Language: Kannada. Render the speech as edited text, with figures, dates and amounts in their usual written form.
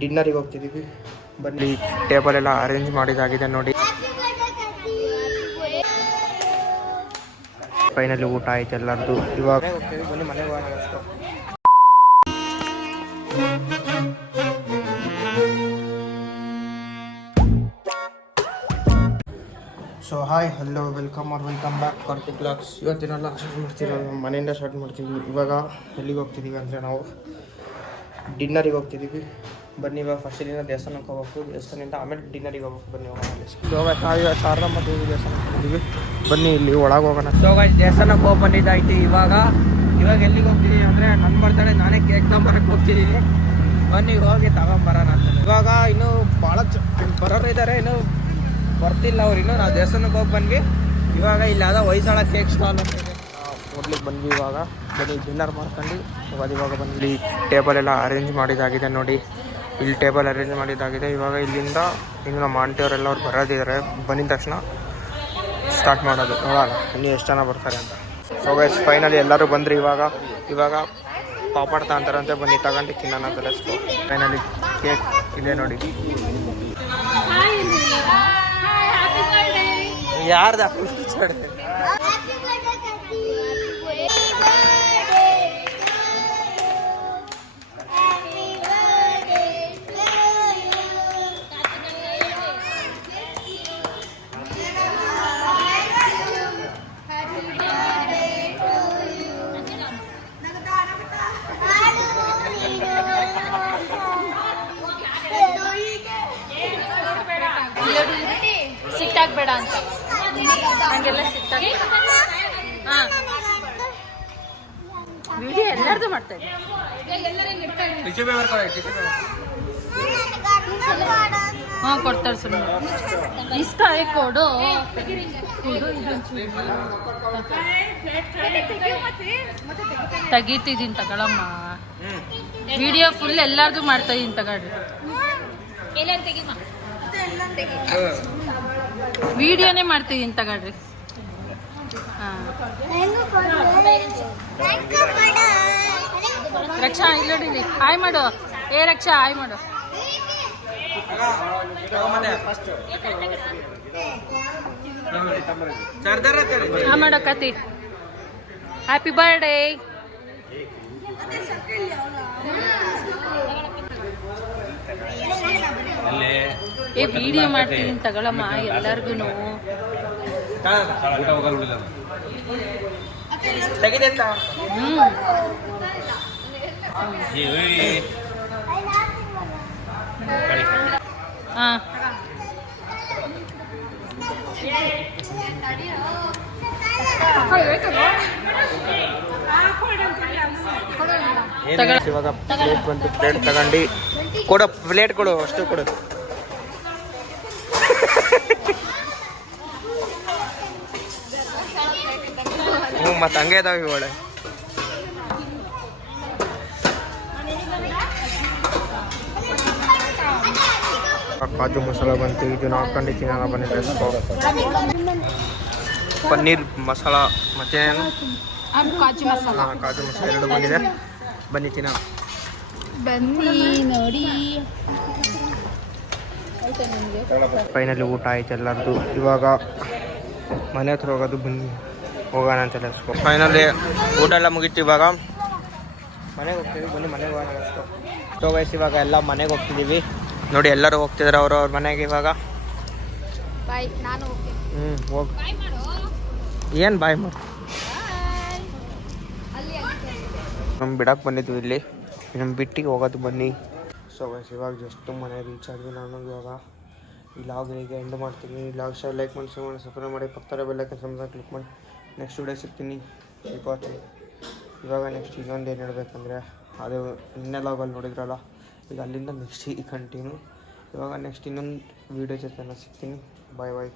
ಡಿನ್ನರಿಗೆ ಹೋಗ್ತಿದ್ದೀವಿ. ಬನ್ನಿ, ಟೇಬಲ್ ಎಲ್ಲ ಅರೇಂಜ್ ಮಾಡಿದಾಗಿದೆ ನೋಡಿ. ಫೈನಲಿ ಊಟ ಆಯ್ತು ಎಲ್ಲರದು. ಇವಾಗ ಹೋಗ್ತೀವಿ, ಬನ್ನಿ ಮನೆಗೆ ಹೋಗೋಣ. So hi, hello, welcome back Karthik blogs. ಇವತ್ತಿನೆಲ್ಲ ಸ್ಟಾರ್ಟ್ ಮಾಡ್ತಿರೋದು ಮನೆಯಿಂದ ಸ್ಟಾರ್ಟ್ ಮಾಡ್ತೀವಿ. ಇವಾಗ ಎಲ್ಲಿಗೆ ಹೋಗ್ತಿದ್ದೀವಿ ಅಂದರೆ ನಾವು ಡಿನ್ನರಿಗೆ ಹೋಗ್ತಿದ್ದೀವಿ. ಬನ್ನಿ, ಇವಾಗ ಫಸ್ಟ್ ಇಲ್ಲಿಂದ ದೇವಸ್ಥಾನಕ್ಕೆ ಹೋಗ್ಬೇಕು. ದೇವಸ್ಥಾನದಿಂದ ಆಮೇಲೆ ಡಿನ್ನರಿಗೆ ಹೋಗ್ಬೇಕು. ಬನ್ನಿ ಹೋಗೋಣ. ಇವಾಗ ಶಾರದಮ್ಮ ದೇವಿ ದೇವಸ್ಥಾನಕ್ಕೆ ಹೋಗ್ತೀವಿ. ಬನ್ನಿ ಇಲ್ಲಿ ಒಳಗೆ ಹೋಗೋಣ. ಸೊ ಗಾಯ್ಸ್, ದೇವಸ್ಥಾನಕ್ಕೆ ಹೋಗಿ ಬಂದಿದ್ದಾಯ್ತು. ಇವಾಗ ಎಲ್ಲಿಗೆ ಹೋಗ್ತಿದ್ದೀವಿ ಅಂದರೆ ನನ್ನ ಬರ್ತಡೆ, ನಾನೇ ಕೇಕ್ ತೊಗೊಂಬರಕ್ಕೆ ಹೋಗ್ತಿದ್ದೀನಿ. ಬನ್ನಿ ಹೋಗಿ ತಗೊಂಬರೋಣ ಅಂತ. ಇವಾಗ ಇನ್ನೂ ಭಾಳ ಬರೋರು ಇದ್ದಾರೆ, ಇನ್ನೂ ಬರ್ತಿಲ್ಲ ಅವ್ರು ಇನ್ನೂ. ನಾವು ದೇವಸ್ಥಾನಕ್ಕೆ ಹೋಗಿ ಬಂದ್ವಿ. ಇವಾಗ ಇಲ್ಲಿ ಯಾವುದೋ ಹೊಯ್ಸಳ ಕೇಕ್ ಸ್ಟಾಲ್ ಅಂತ ಇದೆ, ಹೋಗ್ಲಿಕ್ಕೆ ಬಂದ್ವಿ. ಇವಾಗ ಬನ್ನಿ ಡಿನ್ನರ್ ಮಾಡ್ಕೊಂಡು ಹೋಗೋದು. ಇವಾಗ ಬಂದು ಟೇಬಲ್ ಎಲ್ಲ ಅರೇಂಜ್ ಮಾಡಿದಾಗಿದೆ ನೋಡಿ. ಇಲ್ಲಿ ಟೇಬಲ್ ಅರೇಂಜ್ ಮಾಡಿದಾಗಿದೆ. ಇವಾಗ ಇಲ್ಲಿಂದ ಇನ್ನು ನಮ್ಮ ಆಂಟಿಯವರೆಲ್ಲ ಅವ್ರು ಬರೋದಿದ್ದಾರೆ. ಬಂದಿದ ತಕ್ಷಣ ಸ್ಟಾರ್ಟ್ ಮಾಡೋದು. ನೋಡೋಣ ಇನ್ನು ಎಷ್ಟು ಜನ ಬರ್ತಾರೆ ಅಂತ. ಸೊ ಗೈಸ್, ಫೈನಲಿ ಎಲ್ಲರೂ ಬಂದರು. ಇವಾಗ ಪಾಪಡ್ ತಗೊಂತಾರಂತೆ. ಬನ್ನಿ ತಗೊಂಡು ತಿನ್ನೋಣ ಅಂತ. ಫೈನಲಿ ಕೇಕ್ ಇದೆ ನೋಡಿ. ಯಾರ್ದ ಸಿಟ್ಟಾಗಬೇಡ ಅಂತ ಹಂಗೆಲ್ಲ ಸಿಟ್ಟಾಗ. ಹಾಂ, ವಿಡಿಯೋ ಎಲ್ಲರದು ಮಾಡ್ತಾ ಇದ್ದೆ. ಹಾಂ, ಕೊಡ್ತಾರೆ ಸುಮ್ಮನೆ. ಇಷ್ಟ ಕೊಡು ತೆಗೀತಿದ್ದೀನಿ ತಗೊಳಮ್ಮ. ವಿಡಿಯೋ ಫುಲ್ ಎಲ್ಲರದು ಮಾಡ್ತಾ ಇದ್ದೀನಿ ತಗೊಳ್ರಿ. ವಿಡಿಯೋನೇ ಮಾಡ್ತಿದ್ದೀನಿ ತಗೊಳ್ರಿ. ರಕ್ಷಾ ಇಲ್ಲೋಡಿಲಿ ಹಾಯ್ ಮಾಡು. ರಕ್ಷಾ ಹಾಯ್ ಮಾಡು. ಮಾಡೋ ಕತಿ. Happy birthday. ವಿಡಿಯೋ ಮಾಡ್ತೀನಿ ತಗೊಳಮ್ಮ ಎಲ್ಲಾರ್ಗು. ಇವಾಗ ಪ್ಲೇಟ್ ಬಂತು. ಪ್ಲೇಟ್ ತಗೊಂಡು ಕೊಡು, ಪ್ಲೇಟ್ ಕೊಡು, ಅಷ್ಟು ಕೊಡು. ಹ್ಞೂ, ಮತ್ತೆ ಹಂಗೆ ಇದಾವೆ ಒಳ್ಳೆ. ಕಾಜು ಮಸಾಲ ಬಂತು. ಇದನ್ನ ಹಾಕೊಂಡು ತಿನ್ನೋಣ ಬನ್ನಿ. ಪನ್ನೀರ್ ಮಸಾಲ ಮತ್ತೇನು ಕಾಜು ಮಸಾಲ. ಹಾಂ, ಕಾಜು ಮಸಾಲ ಎರಡು ಬಂದಿದೆ. ಬನ್ನಿ ತಿನ್ನೋಣ. ಬನ್ನಿ ನೋಡಿ. ಫೈನಲಿ ಊಟ ಆಯ್ತು ಎಲ್ಲರದು. ಇವಾಗ ಮನೆ ಹತ್ರ ಹೋಗೋದು. ಬನ್ನಿ ಹೋಗೋಣ ಅಂತ ಅನಿಸ್ಕೊ. ಫೈನಲಿ ಊಟ ಎಲ್ಲ ಮುಗೀತು. ಇವಾಗ ಮನೆಗೆ ಹೋಗ್ತೀವಿ. ಬನ್ನಿ ಮನೆಗೆ ಹೋಗೋಣ ಅನಿಸ್ಕೊ. ಸೊ ಗೈಸ್, ಇವಾಗ ಎಲ್ಲ ಮನೆಗೆ ಹೋಗ್ತಿದ್ದೀವಿ ನೋಡಿ. ಎಲ್ಲರೂ ಹೋಗ್ತಿದ್ದಾರೆ ಅವ್ರವ್ರ ಮನೆಗೆ. ಇವಾಗ ಹೋಗಿ ಏನು ಬಾಯ್ ಮಾಡು. ನಮ್ಮ ಬಿಡಕ್ಕೆ ಬಂದಿದ್ವಿ ಇಲ್ಲಿ. ನಮ್ಮ ಬಿಟ್ಟಿಗೆ ಹೋಗೋದು ಬನ್ನಿ. ಸೊ ಗೈಸ್, ಇವಾಗ ಜಸ್ಟ್ ಮನೆ ರೀಚ್ ಆದ್ವಿ. ನಾನು ಇವಾಗ ಈ ಲಾಗಿಗೆ ಎಂಡ್ ಮಾಡ್ತೀನಿ. ಲಾಗ್ ಶೇರ್ ಲೈಕ್ ಮಾಡಿ, ಶೇರ್ ಮಾಡಿ, ಸಬ್ಸ್ಕ್ರೈಬ್ ಮಾಡಿ, ಪಕ್ಕದ ಬೆಲ್ಲೈಕನ್ ಕ್ಲಿಕ್ ಮಾಡಿ. ನೆಕ್ಸ್ಟ್ ವಿಡಿಯೋ ಸಿಗ್ತೀನಿ. ಇವಾಗ ನೆಕ್ಸ್ಟ್ ಇನ್ನೊಂದು ಏನು ಹೇಳ್ಬೇಕಂದ್ರೆ, ಅದು ಇನ್ನೇ ಲಾಗಲ್ಲಿ ನೋಡಿದ್ರಲ್ಲ, ಈಗ ಅಲ್ಲಿಂದ ನೆಕ್ಸ್ಟ್ ಈ ಕಂಟಿನ್ಯೂ. ಇವಾಗ ನೆಕ್ಸ್ಟ್ ಇನ್ನೊಂದು ವೀಡಿಯೋ ಜೊತೆ ಸಿಗ್ತೀನಿ. ಬಾಯ್ ಬಾಯ್.